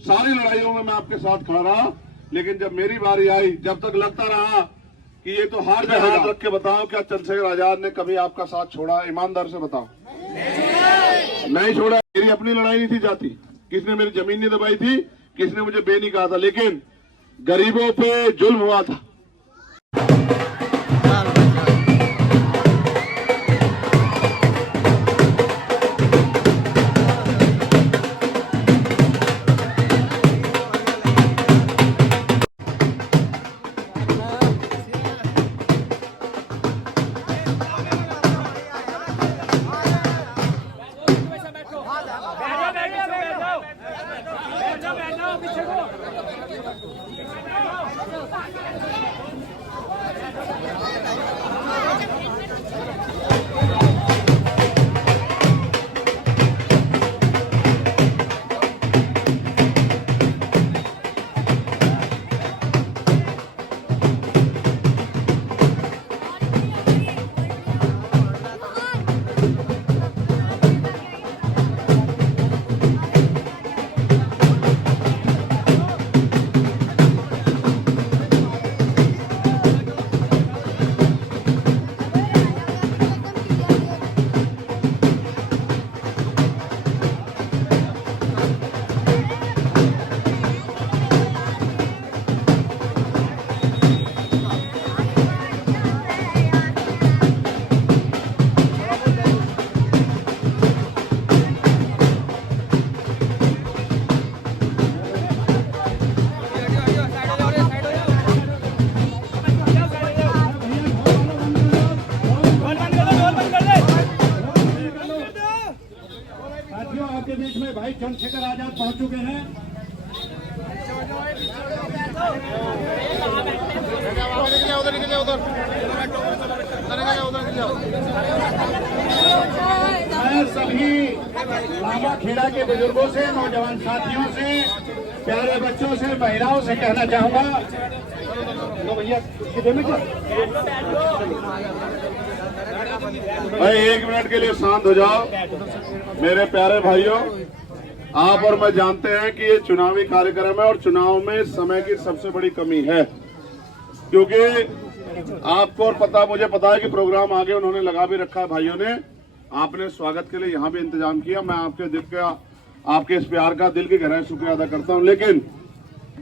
सारी लड़ाइयों में मैं आपके साथ खड़ा रहा, लेकिन जब मेरी बारी आई, जब तक लगता रहा कि ये तो हार जाएगा, हाथ रख के बताओ, क्या चंद्रशेखर आजाद ने कभी आपका साथ छोड़ा? ईमानदार से बताओ। नहीं छोड़ा। मेरी अपनी लड़ाई नहीं थी जाती, किसने मेरी जमीन नहीं दबाई थी, किसने मुझे बे नहीं कहा था, लेकिन गरीबों पे जुल्म हुआ था। आपके बीच में भाई चंद्रशेखर आजाद पहुंच चुके हैं। मैं सभी लामा खेड़ा के बुजुर्गों से, नौजवान साथियों से, प्यारे बच्चों से, महिलाओं से कहना चाहूंगा, भाई 1 मिनट के लिए शांत हो जाओ। मेरे प्यारे भाइयों, आप और मैं जानते हैं कि ये चुनावी कार्यक्रम है और चुनाव में समय की सबसे बड़ी कमी है, क्योंकि आपको और पता, मुझे पता है कि प्रोग्राम आगे उन्होंने लगा भी रखा है भाइयों ने। आपने स्वागत के लिए यहाँ भी इंतजाम किया, मैं आपके दिल का, आपके इस प्यार का दिल की गहराई से शुक्रिया अदा करता हूँ। लेकिन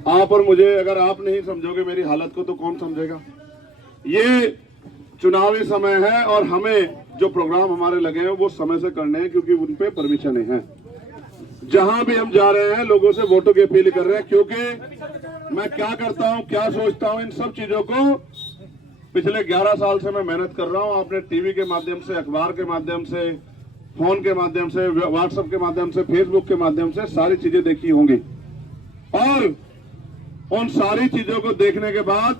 आप और मुझे, अगर आप नहीं समझोगे मेरी हालत को, तो कौन समझेगा? ये चुनावी समय है और हमें जो प्रोग्राम हमारे लगे हैं वो समय से करने हैं, क्योंकि उन पे परमिशन है। जहां भी हम जा रहे हैं लोगों से वोटों की अपील कर रहे हैं, क्योंकि मैं क्या करता हूं, क्या सोचता हूं, इन सब चीजों को पिछले 11 साल से मैं मेहनत कर रहा हूं। आपने टीवी के माध्यम से, अखबार के माध्यम से, फोन के माध्यम से, व्हाट्सएप के माध्यम से, फेसबुक के माध्यम से सारी चीजें देखी होंगी, और उन सारी चीजों को देखने के बाद,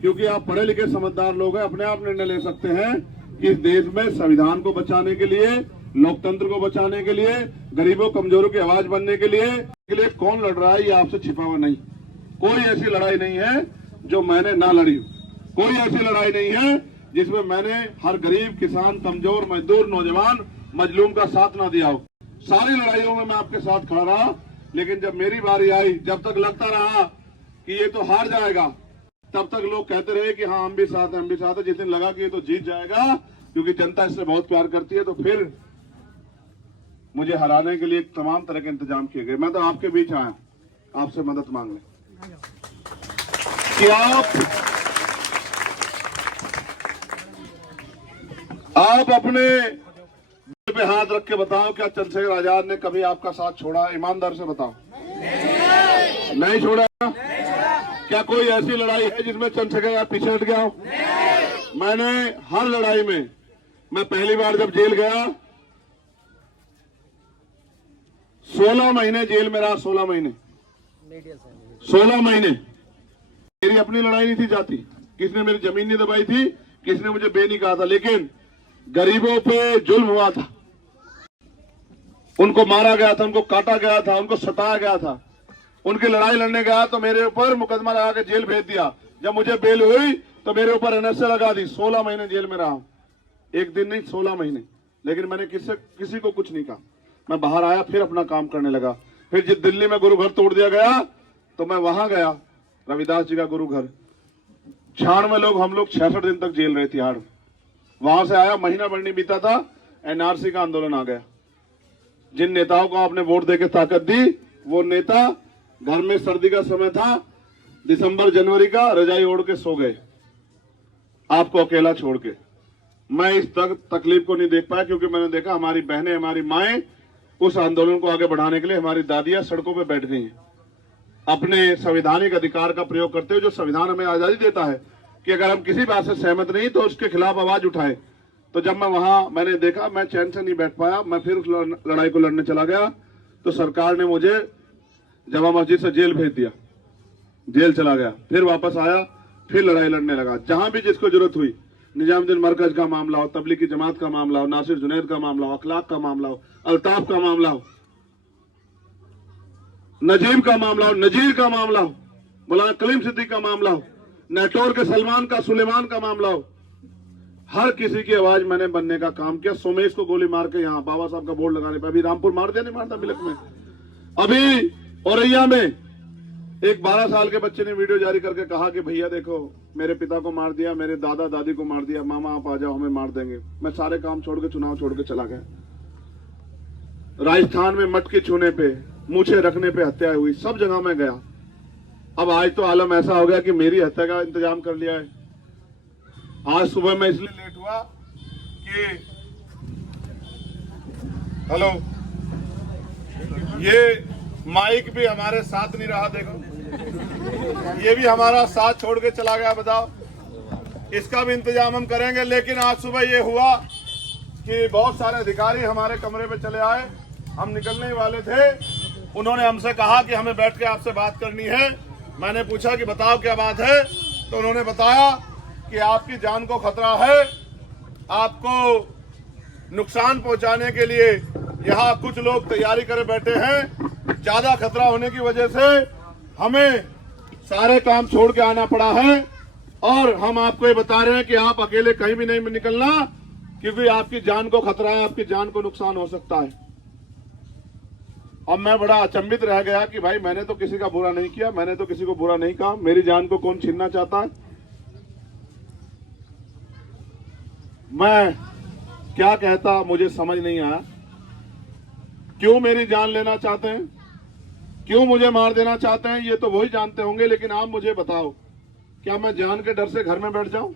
क्योंकि आप पढ़े लिखे समझदार लोग हैं, अपने आप निर्णय ले सकते हैं कि इस देश में संविधान को बचाने के लिए, लोकतंत्र को बचाने के लिए, गरीबों कमजोरों की आवाज बनने के लिए कौन लड़ रहा है, ये आपसे छिपा हुआ नहीं। कोई ऐसी लड़ाई नहीं है जो मैंने ना लड़ी हो, कोई ऐसी लड़ाई नहीं है जिसमें मैंने हर गरीब, किसान, कमजोर, मजदूर, नौजवान, मजलूम का साथ ना दिया हो। सारी लड़ाइयों में मैं आपके साथ खड़ा रहा, लेकिन जब मेरी बारी आई, जब तक लगता रहा कि ये तो हार जाएगा, तब तक लोग कहते रहे कि हाँ हम भी साथ हैं, हम भी साथ हैं। जिस दिन लगा कि ये तो जीत जाएगा, क्योंकि जनता इससे बहुत प्यार करती है, तो फिर मुझे हराने के लिए तमाम तरह के इंतजाम किए गए। मैं तो आपके बीच आया आपसे मदद मांगने कि आप अपने दिल पे हाथ रख के बताओ, क्या चंद्रशेखर आजाद ने कभी आपका साथ छोड़ा? ईमानदार से बताओ। नहीं छोड़ा। क्या कोई ऐसी लड़ाई है जिसमें चंद्रशेखर आजाद पीछे हट गया हो? मैंने हर लड़ाई में, मैं पहली बार जब जेल गया 16 महीने जेल में रहा, 16 महीने। मेरी अपनी लड़ाई नहीं थी जाती, किसने मेरी जमीन नहीं दबाई थी, किसने मुझे बे नहीं कहा था, लेकिन गरीबों पे जुल्म हुआ था, उनको मारा गया था, उनको काटा गया था, उनको सताया गया था, उनकी लड़ाई लड़ने गया तो मेरे ऊपर मुकदमा लगा के जेल भेज दिया। जब मुझे बेल हुई तो मेरे ऊपर एनएसए लगा दी। 16 महीने जेल में रहा, एक दिन नहीं 16 महीने। लेकिन मैंने किसी को कुछ नहीं कहा। मैं बाहर आया, फिर अपना काम करने लगा, फिर जब दिल्ली में गुरु घर तोड़ दिया गया तो मैं वहां गया, रविदास जी का गुरु घर। 96 लोग, हम लोग 66 दिन तक जेल रहे तिहाड़। वहां से आया, महीना भर नहीं बीता था, एनआरसी का आंदोलन आ गया। जिन नेताओं को आपने वोट देके ताकत दी, वो नेता घर में सर्दी का समय था, दिसंबर जनवरी का, रजाई ओढ़ के सो गए, आपको अकेला छोड़ के। मैं इस तकलीफ को नहीं देख पाया, क्योंकि मैंने देखा हमारी बहनें, हमारी माएं उस आंदोलन को आगे बढ़ाने के लिए, हमारी दादियां सड़कों पे बैठ गई हैं, अपने संवैधानिक अधिकार का प्रयोग करते हुए, जो संविधान हमें आजादी देता है कि अगर हम किसी बात से सहमत नहीं तो उसके खिलाफ आवाज उठाएं। तो जब मैं वहां मैंने देखा, मैं चैन से नहीं बैठ पाया, मैं फिर उस लड़ाई को लड़ने चला गया। तो सरकार ने मुझे जमा मस्जिद से जेल भेज दिया, जेल चला गया, फिर वापस आया, फिर लड़ाई लड़ने लगा। जहां भी जिसको जरूरत हुई, निजामुद्दीन मरकज का मामला हो, तबलीग की जमात का मामला हो, नासिर जुनैद का मामला हो, अखलाक का मामला हो, अल्ताफ का मामला हो, नजीब का मामला हो, नजीर का मामला हो, मौलाना कलीम सिद्दीक का मामला हो, नेटोर के सलमान का, सुलेमान का मामला हो, हर किसी की आवाज मैंने बनने का काम किया। सोमेश को गोली मार के यहाँ बाबा साहब का बोर्ड लगाने पर, अभी रामपुर मार दिया, नहीं मारता मिलक में। अभी औरैया में एक 12 साल के बच्चे ने वीडियो जारी करके कहा कि भैया देखो, मेरे पिता को मार दिया, मेरे दादा दादी को मार दिया, मामा आप आ जाओ, हमें मार देंगे। मैं सारे काम छोड़ के, चुनाव छोड़ के चला गया। राजस्थान में मटकी छूने पे, मूछे रखने पे हत्या हुई, सब जगह में गया। अब आज तो आलम ऐसा हो गया कि मेरी हत्या का इंतजाम कर लिया है। आज सुबह मैं इसलिए लेट हुआ कि हेलो, ये माइक भी हमारे साथ नहीं रहा, देखो ये भी हमारा साथ छोड़ के चला गया। बताओ, इसका भी इंतजाम हम करेंगे। लेकिन आज सुबह ये हुआ कि बहुत सारे अधिकारी हमारे कमरे पे चले आए, हम निकलने ही वाले थे, उन्होंने हमसे कहा कि हमें बैठ के आपसे बात करनी है। मैंने पूछा कि बताओ क्या बात है, तो उन्होंने बताया कि आपकी जान को खतरा है, आपको नुकसान पहुंचाने के लिए यहाँ कुछ लोग तैयारी करे बैठे हैं। ज्यादा खतरा होने की वजह से हमें सारे काम छोड़ के आना पड़ा है, और हम आपको ये बता रहे हैं कि आप अकेले कहीं भी नहीं निकलना, क्योंकि आपकी जान को खतरा है, आपकी जान को नुकसान हो सकता है। अब मैं बड़ा अचंभित रह गया कि भाई मैंने तो किसी का बुरा नहीं किया, मैंने तो किसी को बुरा नहीं कहा, मेरी जान को कौन छीनना चाहता है। मैं क्या कहता मुझे समझ नहीं आया। क्यों मेरी जान लेना चाहते हैं, क्यों मुझे मार देना चाहते हैं, ये तो वही जानते होंगे। लेकिन आप मुझे बताओ, क्या मैं जान के डर से घर में बैठ जाऊं?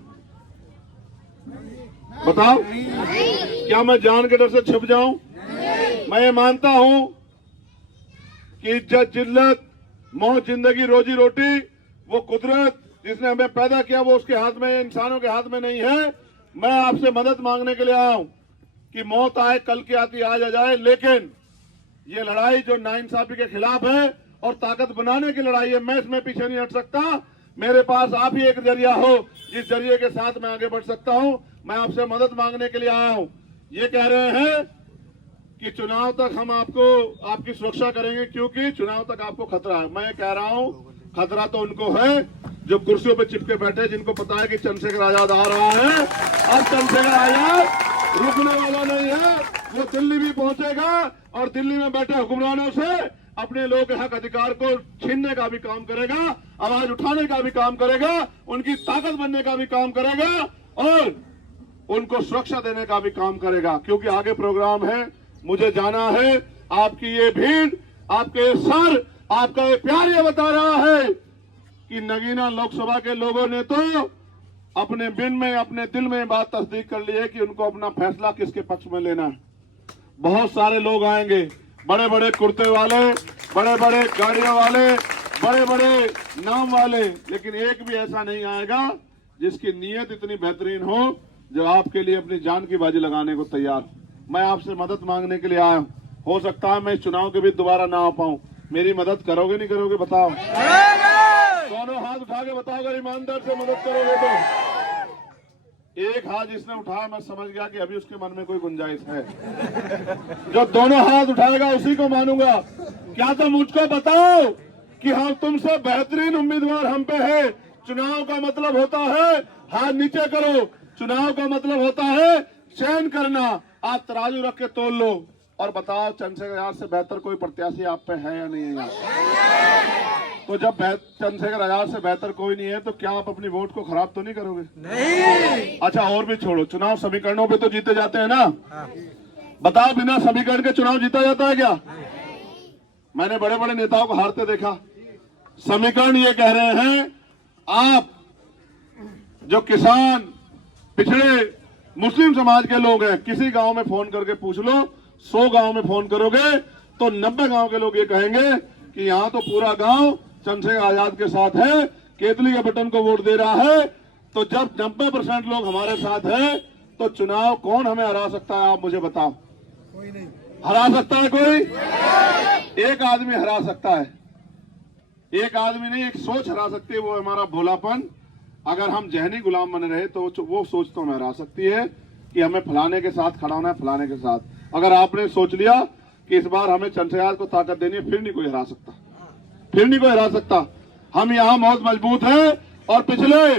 बताओ, क्या मैं जान के डर से छिप जाऊं? मैं ये मानता हूं कि इज्जत, जिल्लत, मौत, जिंदगी, रोजी रोटी, वो कुदरत जिसने हमें पैदा किया, वो उसके हाथ में, इंसानों के हाथ में नहीं है। मैं आपसे मदद मांगने के लिए आया हूं कि मौत आए, कल की आती आज आ जाए, लेकिन ये लड़ाई जो नाइंसाफी के खिलाफ है और ताकत बनाने की लड़ाई है, मैं इसमें पीछे नहीं हट सकता। मेरे पास आप ही एक जरिया हो जिस जरिए के साथ मैं आगे बढ़ सकता हूं। मैं आपसे मदद मांगने के लिए आया हूं। ये कह रहे हैं कि चुनाव तक हम आपकी सुरक्षा करेंगे, क्योंकि चुनाव तक आपको खतरा है। मैं कह रहा हूं, खतरा तो उनको है जो कुर्सियों पर चिपके बैठे, जिनको पता है कि चंद्रशेखर आजाद आ रहा है। अब चंद्रशेखर आजाद रुकने वाला नहीं है, वो दिल्ली भी पहुंचेगा और दिल्ली में बैठे हुक्मरानों से अपने लोगों के हक अधिकार को छीनने का भी काम करेगा, आवाज उठाने का भी काम करेगा, उनकी ताकत बनने का भी काम करेगा, और उनको सुरक्षा देने का भी काम करेगा। क्योंकि आगे प्रोग्राम है, मुझे जाना है। आपकी ये भीड़, आपके सर, आपका ये प्यार ये बता रहा है कि नगीना लोकसभा के लोगों ने तो अपने अपने दिल में बात तस्दीक कर ली है कि उनको अपना फैसला किसके पक्ष में लेना है। बहुत सारे लोग आएंगे, बड़े बड़े कुर्ते वाले, बड़े बड़े गाड़ियों वाले, बड़े बड़े नाम वाले, लेकिन एक भी ऐसा नहीं आएगा जिसकी नीयत इतनी बेहतरीन हो जो आपके लिए अपनी जान की बाजी लगाने को तैयार। मैं आपसे मदद मांगने के लिए आया हूं। हो सकता है मैं इस चुनाव के भी दोबारा ना आ पाऊं। मेरी मदद करोगे नहीं करोगे बताओ? दोनों हाथ उठा के बताओ, अगर ईमानदार से मदद करोगे तो। एक हाथ जिसने उठाया, मैं समझ गया कि अभी उसके मन में कोई गुंजाइश है। जो दोनों हाथ उठाएगा उसी को मानूंगा। क्या तुम मुझको बताओ कि हाँ, तुमसे बेहतरीन उम्मीदवार हम पे है। चुनाव का मतलब होता है हाथ नीचे करो, चुनाव का मतलब होता है चयन करना। आप तराजू रख के तोल लो और बताओ चंद्रशेखर आजाद से बेहतर कोई प्रत्याशी आप पे है या नहीं है यहाँ? तो जब चंद्रशेखर आजाद से बेहतर कोई नहीं है तो क्या आप अपनी वोट को खराब तो नहीं करोगे? नहीं। अच्छा और भी छोड़ो, चुनाव समीकरणों पे तो जीते जाते हैं ना? बताओ बिना समीकरण के चुनाव जीता जाता है क्या? मैंने बड़े बड़े नेताओं को हारते देखा। समीकरण ये कह रहे हैं, आप जो किसान, पिछड़े मुस्लिम समाज के लोग हैं, किसी गांव में फोन करके पूछ लो, 100 गांव में फोन करोगे तो 90 गांव के लोग ये कहेंगे कि यहाँ तो पूरा गांव चंद्रशेखर आजाद के साथ है, केतली के बटन को वोट दे रहा है। तो जब 90% लोग हमारे साथ हैं तो चुनाव कौन हमें हरा सकता है? आप मुझे बताओ। कोई नहीं हरा सकता है। कोई एक आदमी हरा सकता है, एक आदमी नहीं, एक सोच हरा सकती है, वो हमारा भोलापन। अगर हम जहनी गुलाम बने रहे तो वो सोच तो हमें हरा सकती है कि हमें फलाने के साथ खड़ा होना है, फलाने के साथ। अगर आपने सोच लिया कि इस बार हमें चंद्रशेखर को ताकत देनी है, फिर नहीं कोई हरा सकता, फिर नहीं कोई हरा सकता। हम यहाँ बहुत मजबूत हैं और पिछले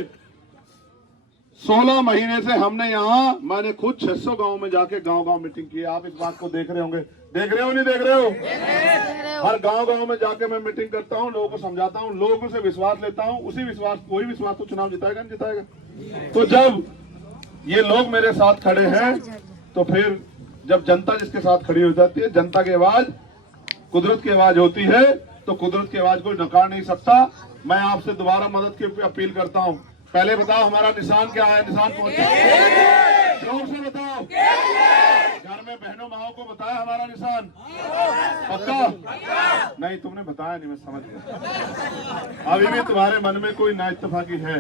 16 महीने से हमने यहाँ, मैंने खुद 600 गांव में जाके गांव-गांव मीटिंग की। आप इस बात को देख रहे होंगे, देख रहे हो नहीं देख रहे हो? हर गांव-गांव में जाके मैं मीटिंग करता हूँ, लोगों को समझाता हूँ, लोगों से विश्वास लेता हूँ। उसी विश्वास, कोई विश्वास तो चुनाव जिताएगा नहीं जिताएगा। तो जब ये लोग मेरे साथ खड़े हैं तो फिर जब जनता जिसके साथ खड़ी हो जाती है, जनता की आवाज कुदरत की आवाज होती है, तो कुदरत की आवाज कोई नकार नहीं सकता। मैं आपसे दोबारा मदद की अपील करता हूँ। पहले बताओ हमारा निशान क्या है? निशान पहुंचा, जोर से बताओ। घर में बहनों माओ को बताया हमारा निशान पक्का? नहीं, तुमने बताया नहीं, मैं समझ गया। अभी भी तुम्हारे मन में कोई ना इत्तेफाकी है?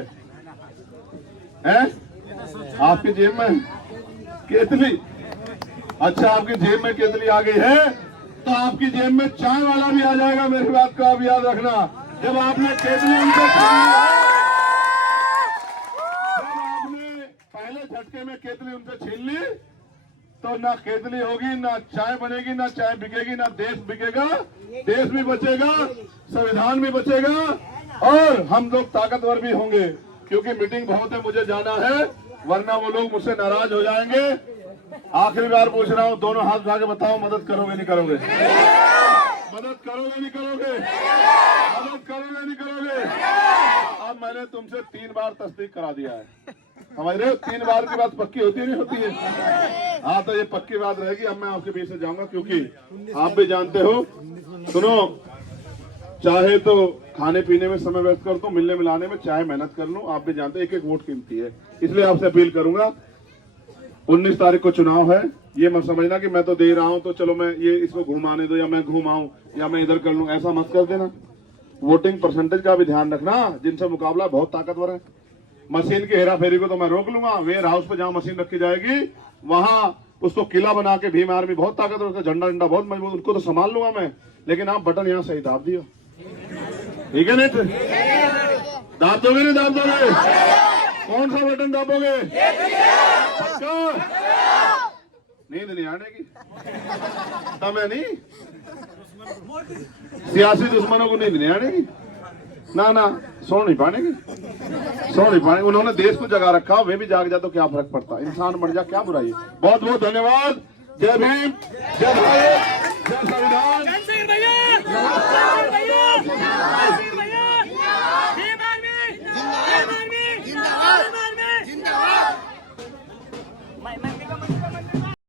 आपकी जेब में केतली? अच्छा, आपकी जेब में केतली आ गई है तो आपकी जेब में चाय वाला भी आ जाएगा। मेरी बात को आप याद रखना। जब आपने केतली उनसे पहले झटके में केतली उनसे छीन ली तो ना केतली होगी, ना चाय बनेगी, ना चाय बिकेगी, ना देश बिकेगा। देश भी बचेगा, संविधान भी बचेगा और हम लोग ताकतवर भी होंगे। क्योंकि मीटिंग बहुत है, मुझे जाना है, वरना वो लोग मुझसे नाराज हो जाएंगे। आखिरी बार पूछ रहा हूँ, दोनों हाथ उठा के बताओ, मदद करोगे नहीं करोगे? मदद करोगे नहीं करोगे? मदद करोगे नहीं करोगे? अब मैंने तुमसे 3 बार तस्दीक करा दिया है, समझ रहे हो? 3 बार की बात पक्की होती नहीं होती है? हाँ, तो ये पक्की बात रहेगी। अब मैं आपके बीच से जाऊंगा क्योंकि आप भी जानते हो। सुनो, चाहे तो खाने पीने में समय व्यस्त कर दूं, मिलने मिलाने में चाहे मेहनत कर लूं, आप भी जानते हैं एक एक वोट कीमती है। इसलिए आपसे अपील करूंगा, 19 तारीख को चुनाव है। ये मत समझना कि मैं तो दे रहा हूं तो चलो मैं ये इसको घुमाने दो, या मैं घूम आऊं, या मैं इधर कर लूं, ऐसा मत कर देना। वोटिंग परसेंटेज का भी ध्यान रखना। जिनसे मुकाबला बहुत ताकतवर है, मशीन की हेरा फेरी को तो मैं रोक लूंगा। वेयर हाउस पे जहां मशीन रखी जाएगी वहां उसको किला बना के, भीम आर्मी बहुत ताकतवर, उसका झंडा झंडा बहुत मजबूत, उसको तो संभाल लूंगा मैं। लेकिन आप बटन यहाँ सही दाब दियो, ठीक है? नहीं दाब दोगे? नहीं दाब दोगे? कौन सा बटन दाबोगे? पक्का? नींद नहीं आने की तब है? नहीं, सियासी दुश्मनों को नींद नहीं आने की ना, ना, सो नहीं पाने की, सो नहीं पाने। उन्होंने देश को जगा रखा, वे भी जाग जाए तो क्या फर्क पड़ता? इंसान मर जा, क्या बुराई है? बहुत बहुत धन्यवाद। जय भीम, जय भारत, जय संविधान।